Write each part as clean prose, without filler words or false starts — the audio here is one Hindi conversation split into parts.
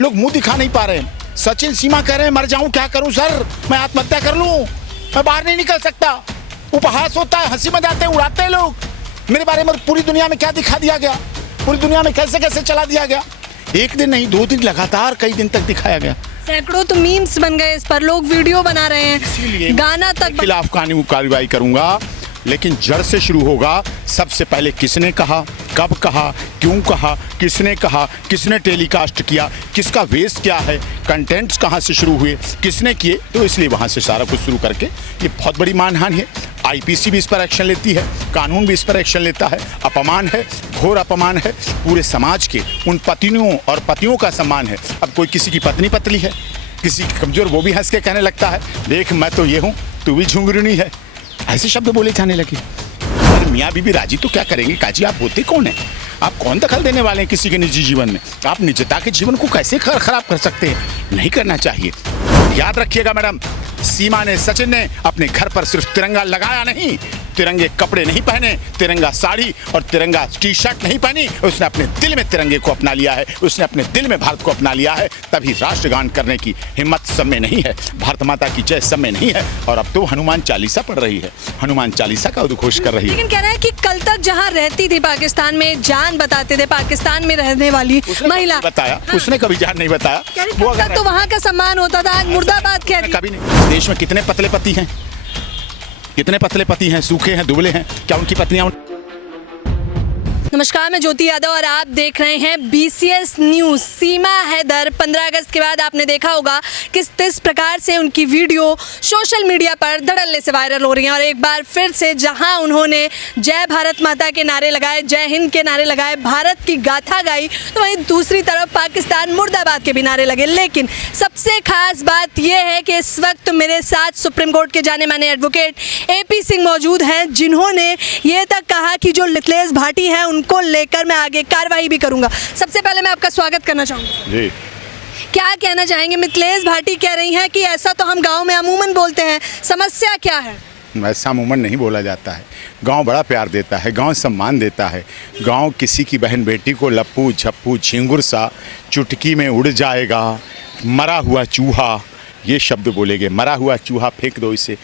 लोग मुंह दिखा नहीं पा रहे हैं। सचिन सीमा कह रहे हैं मर जाऊं, क्या करूं सर, मैं आत्महत्या कर लूं, मैं बाहर नहीं निकल सकता। उपहास होता है, हंसी मजाते हैं, उड़ाते हैं लोग। मेरे बारे में पूरी दुनिया में क्या दिखा दिया गया, पूरी दुनिया में कैसे कैसे चला दिया गया। एक दिन नहीं 2 दिन लगातार कई दिन तक दिखाया गया। सैकड़ों तो मीम्स बन गए, इस पर लोग वीडियो बना रहे हैं, इसीलिए गाना तक खिलाफ कानूनी कार्रवाई करूंगा, लेकिन जड़ से शुरू होगा। सबसे पहले किसने कहा, कब कहा, क्यों कहा, किसने टेलीकास्ट किया, किसका वेश क्या है, कंटेंट्स कहां से शुरू हुए, किसने किए, तो इसलिए वहां से सारा कुछ शुरू करके ये बहुत बड़ी मानहानि है। आईपीसी भी इस पर एक्शन लेती है, कानून भी इस पर एक्शन लेता है। अपमान है, घोर अपमान है पूरे समाज के उन पत्नियों और पतियों का सम्मान है। अब कोई किसी की पत्नी पतली है, किसी की कमजोर, वो भी हंस के कहने लगता है देख मैं तो ये हूँ, तू भी झुंझुनी है, ऐसे शब्द बोले जाने लगे। मियाँ बीबी राजी तो क्या करेंगे काजी, आप होते कौन है, आप कौन दखल देने वाले हैं किसी के निजी जीवन में, आप निजता के जीवन को कैसे खराब कर सकते हैं, नहीं करना चाहिए। याद रखिएगा मैडम, सीमा ने, सचिन ने अपने घर पर सिर्फ तिरंगा लगाया नहीं, तिरंगे कपड़े नहीं पहने, तिरंगा साड़ी और तिरंगा टी शर्ट नहीं पहनी, उसने अपने दिल में तिरंगे को अपना लिया है, उसने अपने दिल में भारत को अपना लिया है। तभी राष्ट्रगान करने की हिम्मत सब में नहीं है, भारत माता की जय सब में नहीं है। और अब तो हनुमान चालीसा पढ़ रही है, हनुमान चालीसा का उद्घोष कर रही है। लेकिन कह रहा है कि कल तक जहाँ रहती थी पाकिस्तान में, जान बताते थे पाकिस्तान में रहने वाली महिला, बताया उसने कभी जान नहीं बताया, वो अगर तो वहाँ का सम्मान होता था, आज मुर्दाबाद कह रही है। कभी नहीं। देश में कितने पतले पति हैं, कितने पतले पति हैं, सूखे हैं, दुबले हैं, क्या उनकी पत्नियां। नमस्कार, मैं ज्योति यादव और आप देख रहे हैं BCS न्यूज़। सीमा हैदर 15 अगस्त के बाद आपने देखा होगा किस प्रकार से उनकी वीडियो सोशल मीडिया पर धड़ल्ले से वायरल हो रही हैं। और एक बार फिर से जहां उन्होंने जय भारत माता के नारे लगाए, जय हिंद के नारे लगाए, भारत की गाथा गाई, तो वहीं दूसरी तरफ पाकिस्तान मुर्दाबाद के भी नारे लगे। लेकिन सबसे खास बात यह है कि इस वक्त मेरे साथ सुप्रीम कोर्ट के जाने माने एडवोकेट AP सिंह मौजूद हैं, जिन्होंने ये तक कहा कि जो मिथिलेश भाटी हैं उनको लेकर मैं आगे कार्रवाई भी करूंगा। सबसे पहले मैं आपका स्वागत करना चाहूंगा जी। क्या कहना चाहेंगे? मिथिलेश भाटी कह रही हैं कि ऐसा तो हम गांव में अमूमन बोलते हैं, समस्या क्या है? ऐसा अमूमन नहीं बोला जाता है। गांव बड़ा प्यार देता है, गांव सम्मान देता है। गांव किसी की बहन बेटी को लप्पू झप्पू झिंगुर सा चुटकी में उड़ जाएगा, मरा हुआ चूहा, ये शब्द बोलेंगे, मरा हुआ चूहा फेंक दो इसे,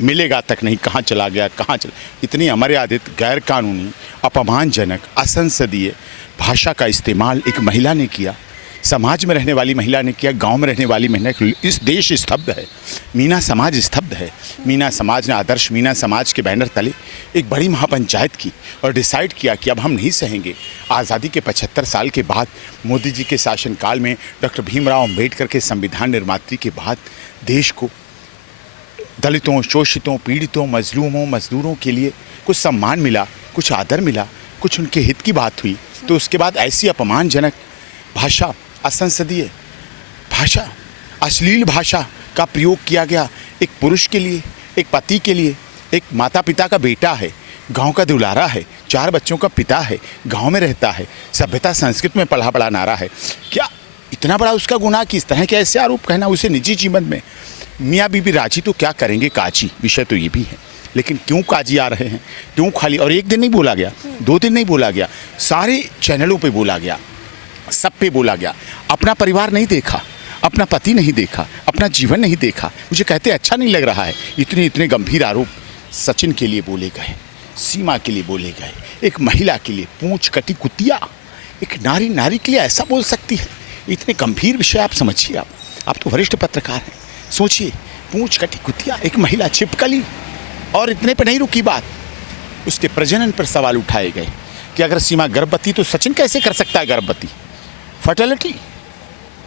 मिलेगा तक नहीं, कहाँ चला गया, कहाँ चला। इतनी अमर्यादित, गैर कानूनी, अपमानजनक, असंसदीय भाषा का इस्तेमाल एक महिला ने किया, समाज में रहने वाली महिला ने किया, गांव में रहने वाली महिला ने। इस देश स्तब्ध है, मीना समाज स्तब्ध है। मीना समाज ने आदर्श मीना समाज के बैनर तले एक बड़ी महापंचायत की और डिसाइड किया कि अब हम नहीं सहेंगे। आज़ादी के 75 साल के बाद, मोदी जी के शासनकाल में, डॉक्टर भीमराव अम्बेडकर के संविधान निर्मात्री के बाद देश को दलितों, शोषितों, पीड़ितों, मजलूमों, मजदूरों के लिए कुछ सम्मान मिला, कुछ आदर मिला, कुछ उनके हित की बात हुई। तो उसके बाद ऐसी अपमानजनक भाषा, असंसदीय भाषा, अश्लील भाषा का प्रयोग किया गया एक पुरुष के लिए, एक पति के लिए, एक माता पिता का बेटा है, गांव का दुलारा है, 4 बच्चों का पिता है, गांव में रहता है, सभ्यता संस्कृत में पढ़ा पढ़ा नारा है। क्या इतना बड़ा उसका गुनाह कि इस तरह के ऐसे आरोप कहना उसे निजी जीवन में? मियाँ बीबी राजी तो क्या करेंगे काजी, विषय तो ये भी है। लेकिन क्यों काजी आ रहे हैं, क्यों खाली? और एक दिन नहीं बोला गया, 2 दिन नहीं बोला गया, सारे चैनलों पे बोला गया, सब पे बोला गया। अपना परिवार नहीं देखा, अपना पति नहीं देखा, अपना जीवन नहीं देखा। मुझे कहते अच्छा नहीं लग रहा है। इतने गंभीर आरोप सचिन के लिए बोले गए, सीमा के लिए बोले गए, एक महिला के लिए, पूंछ कटी कुतिया, एक नारी के लिए ऐसा बोल सकती है? इतने गंभीर विषय आप समझिए। आप तो वरिष्ठ पत्रकार हैं, सोचिए, पूंछ कटी कुतिया, एक महिला छिपकली। और इतने पर नहीं रुकी बात, उसके प्रजनन पर सवाल उठाए गए कि अगर सीमा गर्भवती तो सचिन कैसे कर सकता है गर्भवती? फर्टिलिटी,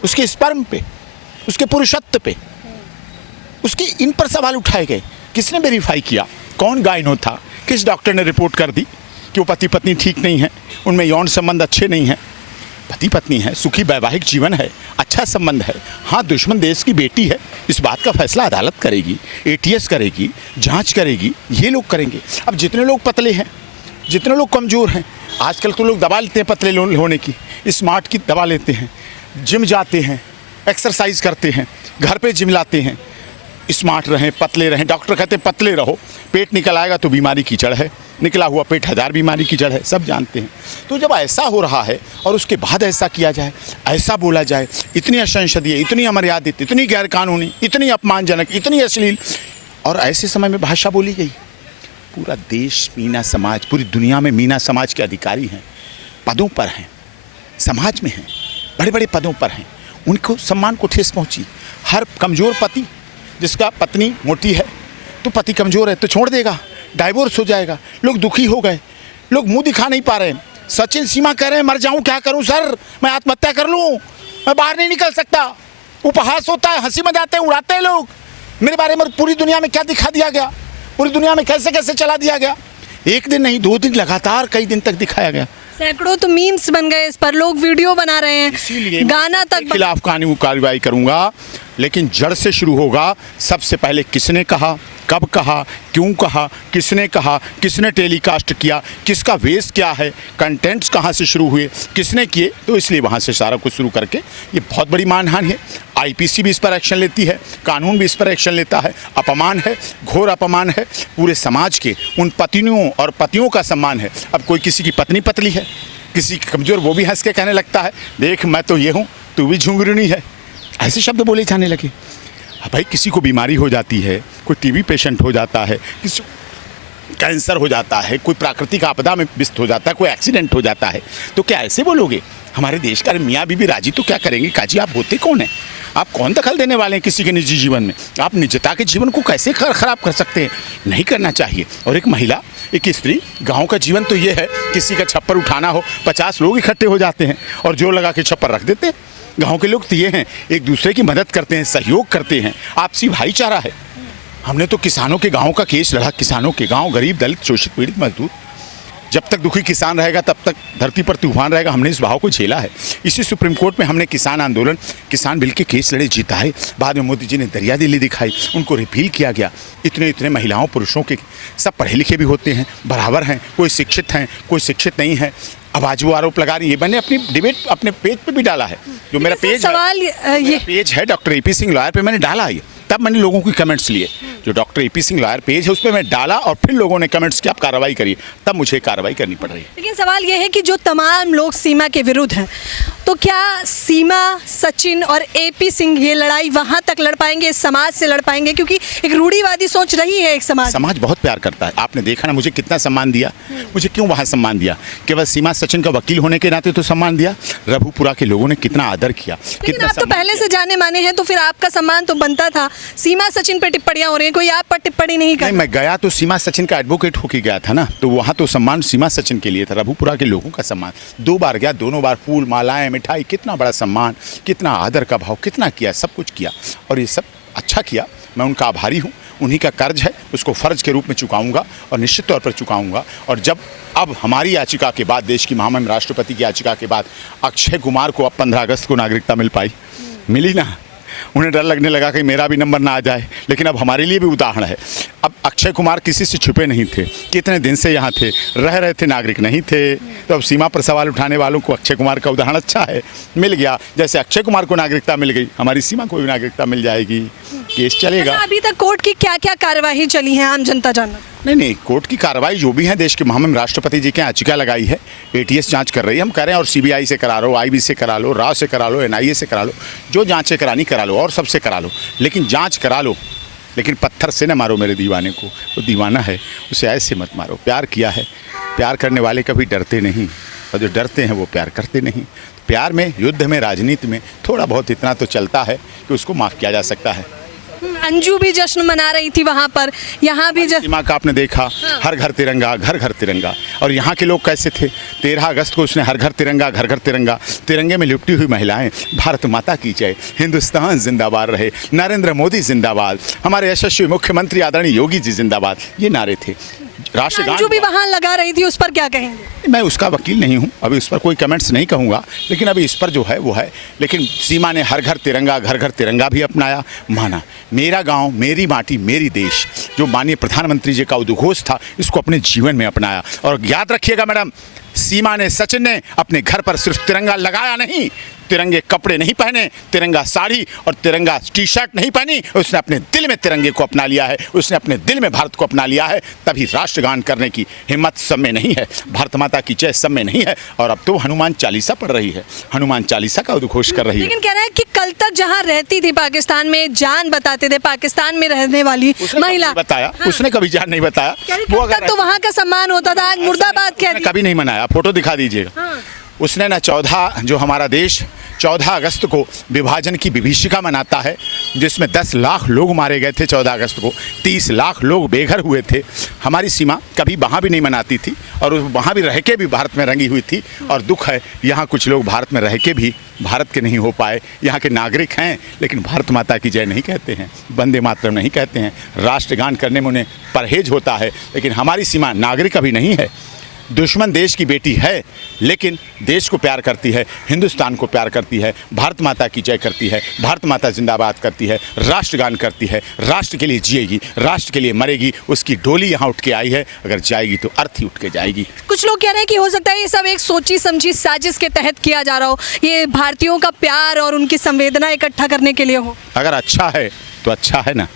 उसके स्पर्म पे, उसके पुरुषत्व पे, उसके इन पर सवाल उठाए गए। किसने वेरीफाई किया? कौन गायनो था? किस डॉक्टर ने रिपोर्ट कर दी कि वो पति पत्नी ठीक नहीं है, उनमें यौन संबंध अच्छे नहीं हैं? पति पत्नी है, सुखी वैवाहिक जीवन है, अच्छा संबंध है। हाँ, दुश्मन देश की बेटी है, इस बात का फैसला अदालत करेगी, ATS करेगी, जांच करेगी, ये लोग करेंगे। अब जितने लोग पतले हैं, जितने लोग कमज़ोर हैं, आजकल तो लोग दवा लेते हैं पतले होने की, स्मार्ट की दवा लेते हैं, जिम जाते हैं, एक्सरसाइज करते हैं, घर पे जिम लाते हैं, स्मार्ट रहें, पतले रहें। डॉक्टर कहते हैं पतले रहो, पेट निकल आएगा तो बीमारी कीचड़ है। निकला हुआ पेट हजार बीमारी की जड़ है, सब जानते हैं। तो जब ऐसा हो रहा है और उसके बाद ऐसा किया जाए, ऐसा बोला जाए, इतनी असंसदीय, इतनी अमर्यादित, इतनी गैरकानूनी, इतनी अपमानजनक, इतनी अश्लील, और ऐसे समय में भाषा बोली गई। पूरा देश मीना समाज, पूरी दुनिया में मीना समाज के अधिकारी हैं, पदों पर हैं, समाज में हैं, बड़े बड़े पदों पर हैं, उनको सम्मान को ठेस पहुंची। हर कमज़ोर पति, जिसका पत्नी मोटी है तो पति कमज़ोर है तो छोड़ देगा, डाइवोर्स हो जाएगा, लोग दुखी हो गए, लोग मुंह दिखा नहीं पा रहे हैं। सचिन सीमा कह रहे हैं मर जाऊं, क्या करूं सर, मैं आत्महत्या कर लूं, मैं बाहर नहीं निकल सकता। उपहास होता है, हंसी मजाते हैं, उड़ाते हैं लोग मेरे बारे में। पूरी दुनिया में क्या दिखा दिया गया, पूरी दुनिया में कैसे कैसे चला दिया गया। एक दिन नहीं, 2 दिन लगातार कई दिन तक दिखाया गया। सैकड़ों तो मीम्स बन गए इस पर, लोग वीडियो बना रहे हैं, इसीलिए गाना तक खिलाफ कानूनी कार्रवाई करूंगा, लेकिन जड़ से शुरू होगा। सबसे पहले किसने कहा, कब कहा, क्यों कहा, किसने टेलीकास्ट किया, किसका वेश क्या है, कंटेंट्स कहाँ से शुरू हुए, किसने किए, तो इसलिए वहाँ से सारा कुछ शुरू करके ये बहुत बड़ी मानहानि है। आईपीसी भी इस पर एक्शन लेती है, कानून भी इस पर एक्शन लेता है। अपमान है, घोर अपमान है पूरे समाज के उन पत्नियों और पतियों का सम्मान है। अब कोई किसी की पत्नी पतली है, किसी की कमज़ोर, वो भी हंस के कहने लगता है देख मैं तो ये हूँ, तू भी झुंझुनी है, ऐसे शब्द बोले जाने लगे। भाई किसी को बीमारी हो जाती है, कोई टीबी पेशेंट हो जाता है, किसी कैंसर हो जाता है, कोई प्राकृतिक आपदा में व्यस्त हो जाता है, कोई एक्सीडेंट हो जाता है, तो क्या ऐसे बोलोगे? हमारे देश का मियाँ बीबी राजी तो क्या करेंगे? काजी आप होते कौन हैं? आप कौन दखल देने वाले हैं किसी के निजी जीवन में? आप निजता के जीवन को कैसे खराब कर सकते हैं? नहीं करना चाहिए। और एक महिला, एक स्त्री, गांव का जीवन तो ये है, किसी का छप्पर उठाना हो 50 लोग इकट्ठे हो जाते हैं और जोर लगा के छप्पर रख देते हैं। गांव के लोग तो ये हैं, एक दूसरे की मदद करते हैं, सहयोग करते हैं, आपसी भाईचारा है। हमने तो किसानों के गांव का केस लड़ा, किसानों के गांव, गरीब, दलित, शोषित, पीड़ित, मजदूर। जब तक दुखी किसान रहेगा तब तक धरती पर तूफान रहेगा। हमने इस भाव को झेला है। इसी सुप्रीम कोर्ट में हमने किसान आंदोलन, किसान बिल के केस लड़े, जीता है। बाद में मोदी जी ने दरिया दिल्ली दिखाई, उनको रिपील किया गया। इतने इतने महिलाओं पुरुषों के सब पढ़े लिखे भी होते हैं, बराबर हैं, कोई शिक्षित हैं, कोई शिक्षित नहीं है। अब आज वो आरोप लगा रही है। मैंने अपनी डिबेट अपने पेज पे भी डाला है, जो मेरा पेज सवाल ये पेज है डॉक्टर एपी सिंह लॉयर पे, मैंने डाला है। तब मैंने लोगों की कमेंट्स लिए, जो doctor AP Singh lawyer page है उस पर मैं डाला और फिर लोगों ने कमेंट्स किया आप कार्रवाई करिए, तब मुझे कार्रवाई करनी पड़ रही है। लेकिन सवाल ये है कि जो तमाम लोग सीमा के विरुद्ध हैं, तो क्या सीमा, सचिन और एपी सिंह ये लड़ाई वहां तक लड़ पाएंगे, समाज से लड़ पाएंगे? क्योंकि एक रूढ़िवादी सोच रही है एक समाज बहुत प्यार करता है। आपने देखा ना मुझे कितना सम्मान दिया। मुझे क्यों वहाँ सम्मान दिया? केवल सीमा सचिन का वकील होने के नाते तो सम्मान दिया। रघुपुरा के लोगों ने कितना आदर किया, लेकिन आप तो पहले से जाने माने हैं, तो फिर आपका सम्मान तो बनता था। सीमा सचिन पर टिप्पणियां हो रही हैं, कोई आप पर टिप्पणी नहीं कर। मैं गया तो सीमा सचिन का एडवोकेट होके गया था ना, तो वहाँ तो सम्मान सीमा सचिन के लिए था। रघुपुरा के लोगों का सम्मान, 2 बार गया, दोनों बार फूल, मालाएं, मिठाई, कितना बड़ा सम्मान, कितना आदर का भाव, कितना किया, सब कुछ किया और ये सब अच्छा किया। मैं उनका आभारी हूँ। उन्हीं का कर्ज है, उसको फ़र्ज के रूप में चुकाऊंगा और निश्चित तौर पर चुकाऊंगा। और जब अब हमारी याचिका के बाद, देश की महामहिम राष्ट्रपति की याचिका के बाद अक्षय कुमार को अब 15 अगस्त को नागरिकता मिल पाई, मिली ना, उन्हें डर लगने लगा कि मेरा भी नंबर ना आ जाए। लेकिन अब हमारे लिए भी उदाहरण है। अब अक्षय कुमार किसी से छुपे नहीं थे, कितने दिन से यहाँ थे, रह रहे थे, नागरिक नहीं थे। तो अब सीमा पर सवाल उठाने वालों को अक्षय कुमार का उदाहरण अच्छा है, मिल गया। जैसे अक्षय कुमार को नागरिकता मिल गई, हमारी सीमा को भी नागरिकता मिल जाएगी, केस चलेगा। अभी तक कोर्ट की क्या क्या कार्यवाही चली है, आम जनता जानना? नहीं, कोर्ट की कार्रवाई जो भी है, देश के महामहिम राष्ट्रपति जी के याचिका लगाई है, एटीएस जांच कर रही है। हम कह रहे हैं और सीबीआई से करा लो, आईबी से करा लो, राव से करा लो, एनआईए से करा लो, जो जांचें करानी करा लो और सबसे करा लो, लेकिन जांच करा लो। लेकिन पत्थर से न मारो मेरे दीवाने को, वो दीवाना है, उसे ऐसे मत मारो। प्यार किया है, प्यार करने वाले कभी डरते नहीं, और जो डरते हैं वो प्यार करते नहीं। प्यार में, युद्ध में, राजनीति में थोड़ा बहुत इतना तो चलता है कि उसको माफ़ किया जा सकता है। अंजू भी जश्न मना रही थी वहाँ पर, यहाँ भी सीमा का आपने देखा, हर घर तिरंगा, घर घर तिरंगा। और यहाँ के लोग कैसे थे? 13 अगस्त को उसने हर घर तिरंगा, घर घर तिरंगा, तिरंगे में लिपटी हुई महिलाएं, भारत माता की जय, हिंदुस्तान जिंदाबाद रहे, नरेंद्र मोदी जिंदाबाद, हमारे यशस्वी मुख्यमंत्री आदरणीय योगी जी जिंदाबाद, ये नारे थे। राष्ट्रगान अंजू भी वहाँ लगा रही थी, उस पर क्या कहेंगे? मैं उसका वकील नहीं हूँ, अभी उस पर कोई कमेंट्स नहीं कहूँगा, लेकिन अभी इस पर जो है वो है। लेकिन सीमा ने हर घर तिरंगा, घर घर तिरंगा भी अपनाया, माना। मेरा गांव, मेरी माटी, मेरी देश, जो माननीय प्रधानमंत्री जी का उद्घोष था, इसको अपने जीवन में अपनाया। और याद रखिएगा मैडम, सीमा ने, सचिन ने अपने घर पर सिर्फ तिरंगा लगाया नहीं, तिरंगे कपड़े नहीं पहने, तिरंगा साड़ी और तिरंगा टी शर्ट नहीं पहनी, उसने अपने दिल में तिरंगे को अपना लिया है, उसने अपने दिल में भारत को अपना लिया है। तभी राष्ट्रगान करने की हिम्मत सब में नहीं है, भारत माता की जय सब में नहीं है। और अब तो हनुमान चालीसा पढ़ रही है, हनुमान चालीसा का उद्घोष कर रही है। लेकिन कह रहा है कि कल तक जहां रहती थी पाकिस्तान में, जान बताते थे पाकिस्तान में रहने वाली महिला, बताया उसने कभी जान नहीं बताया। वो अगर तो वहां का सम्मान होता था, आज मुर्दाबाद कह रही है। कभी नहीं मनाया, फोटो दिखा दीजिएगा। उसने ना 14 जो हमारा देश 14 अगस्त को विभाजन की विभीषिका मनाता है, जिसमें 10 लाख लोग मारे गए थे 14 अगस्त को, 30 लाख लोग बेघर हुए थे। हमारी सीमा कभी वहाँ भी नहीं मनाती थी और वहाँ भी रह के भी भारत में रंगी हुई थी। और दुख है यहाँ कुछ लोग भारत में रह के भी भारत के नहीं हो पाए। यहाँ के नागरिक हैं लेकिन भारत माता की जय नहीं कहते हैं, वंदे मातरम नहीं कहते हैं, राष्ट्रगान करने में उन्हें परहेज होता है। लेकिन हमारी सीमा नागरिक अभी नहीं है। दुश्मन देश की बेटी है लेकिन देश को प्यार करती है, हिंदुस्तान को प्यार करती है, भारत माता की जय करती है, भारत माता जिंदाबाद करती है, राष्ट्रगान करती है, राष्ट्र के लिए जिएगी, राष्ट्र के लिए मरेगी। उसकी डोली यहाँ उठ के आई है, अगर जाएगी तो अर्थी उठ के जाएगी। कुछ लोग कह रहे हैं कि हो सकता है ये सब एक सोची समझी साजिश के तहत किया जा रहा हो, ये भारतीयों का प्यार और उनकी संवेदना इकट्ठा करने के लिए हो। अगर अच्छा है तो अच्छा है ना,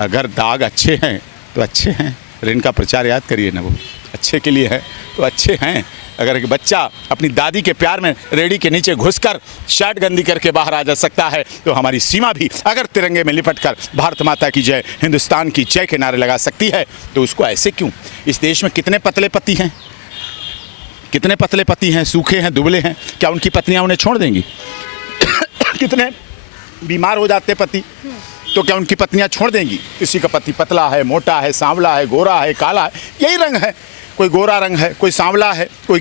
अगर दाग अच्छे हैं तो अच्छे हैं। ऋण का प्रचार याद करिए ना, वो अच्छे के लिए है तो अच्छे हैं। अगर एक बच्चा अपनी दादी के प्यार में रेडी के नीचे घुसकर शर्ट गंदी करके बाहर आ जा सकता है, तो हमारी सीमा भी अगर तिरंगे में लिपटकर भारत माता की जय, हिंदुस्तान की जय के नारे लगा सकती है, तो उसको ऐसे क्यों? इस देश में कितने पतले पति हैं, कितने पतले पति हैं, सूखे हैं, दुबले हैं, क्या उनकी पत्नियां उन्हें छोड़ देंगी? कितने बीमार हो जाते पति, तो क्या उनकी पत्नियां छोड़ देंगी? किसी का पति पतला है, मोटा है, सांवला है, गोरा है, काला है, यही रंग है। कोई गोरा रंग है, कोई सांवला है, कोई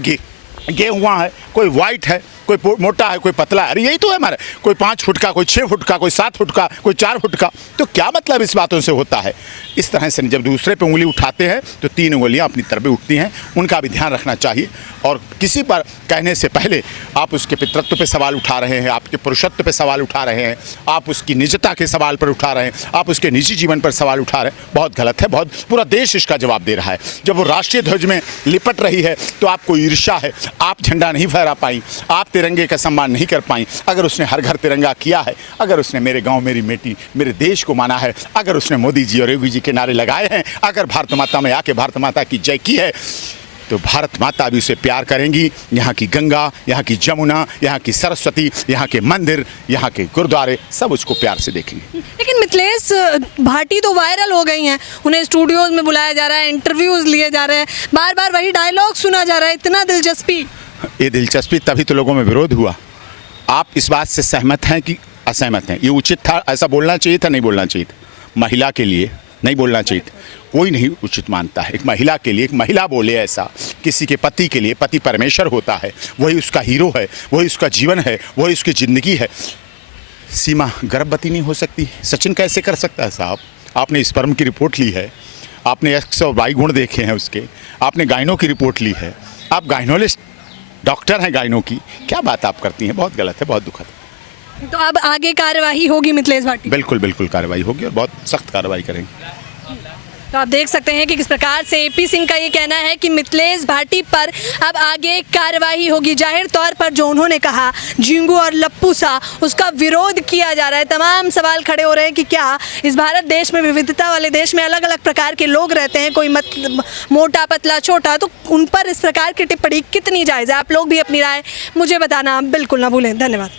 गेहुआ है, कोई वाइट है, कोई मोटा है, कोई पतला है। अरे यही तो है हमारा। कोई 5 फुट का, कोई 6 फुट का, कोई 7 फुट का, कोई 4 फुट का। तो क्या मतलब इस बातों से होता है? इस तरह से जब दूसरे पे उंगली उठाते हैं तो 3 उंगलियां अपनी तरफ उठती हैं। उनका भी ध्यान रखना चाहिए। और किसी पर कहने से पहले आप उसके पितृत्व पे सवाल उठा रहे हैं, आपके पुरुषत्व पे सवाल उठा रहे हैं, आप उसकी निजता के सवाल पर उठा रहे हैं, आप उसके निजी जीवन पर सवाल उठा रहे हैं। बहुत गलत है, बहुत पूरा देश इसका जवाब दे रहा है। जब वो राष्ट्रीय ध्वज में लिपट रही है तो आपको ईर्ष्या है, आप झंडा नहीं फहरा पाई, आप तिरंगे का सम्मान नहीं कर पाई। अगर उसने हर घर तिरंगा किया है, अगर उसने मेरे गांव मेरी बेटी मेरे देश को माना है, अगर उसने मोदी जी और योगी जी के नारे लगाए हैं, अगर भारत माता में आके भारत माता की जय की है, तो भारत माता भी उसे प्यार करेंगी। यहाँ की गंगा, यहाँ की जमुना, यहाँ की सरस्वती, यहाँ के मंदिर, यहाँ के गुरुद्वारे सब उसको प्यार से देखेंगे। लेकिन मिथिलेश भाटी तो वायरल हो गई हैं, उन्हें स्टूडियोज में बुलाया जा रहा है, इंटरव्यूज लिए जा रहे हैं, बार बार वही डायलॉग सुना जा रहा है। इतना दिलचस्पी, ये दिलचस्पी तभी तो लोगों में विरोध हुआ। आप इस बात से सहमत हैं कि असहमत हैं? ये उचित था, ऐसा बोलना चाहिए था, नहीं बोलना चाहिए था? महिला के लिए नहीं बोलना चाहिए था, कोई नहीं उचित मानता है। एक महिला के लिए, एक महिला बोले ऐसा किसी के पति के लिए, पति परमेश्वर होता है, वही उसका हीरो है, वही उसका जीवन है, वही उसकी ज़िंदगी है। सीमा गर्भवती नहीं हो सकती? सचिन कैसे कर सकता है साहब? आपने स्पर्म की रिपोर्ट ली है, आपने 122 गुण देखे हैं उसके, आपने गायनों की रिपोर्ट ली है, आप गायनोलिस्ट डॉक्टर हैं गायनों की, क्या बात आप करती हैं? बहुत गलत है, बहुत दुखद है। तो अब आगे कार्यवाही होगी मिथिलेश भाटी? बिल्कुल बिल्कुल कार्रवाई होगी और बहुत सख्त कार्रवाई करेंगे। तो आप देख सकते हैं कि किस प्रकार से एपी सिंह का ये कहना है कि मिथिलेश भाटी पर अब आगे कार्रवाई होगी। जाहिर तौर पर जो उन्होंने कहा झिंगू और लप्पू सा, उसका विरोध किया जा रहा है। तमाम सवाल खड़े हो रहे हैं कि क्या इस भारत देश में, विविधता वाले देश में अलग अलग प्रकार के लोग रहते हैं, कोई मोटा पतला छोटा, तो उन पर इस प्रकार की टिप्पणी कितनी जायज़ है? आप लोग भी अपनी राय मुझे बताना बिल्कुल ना भूलें। धन्यवाद।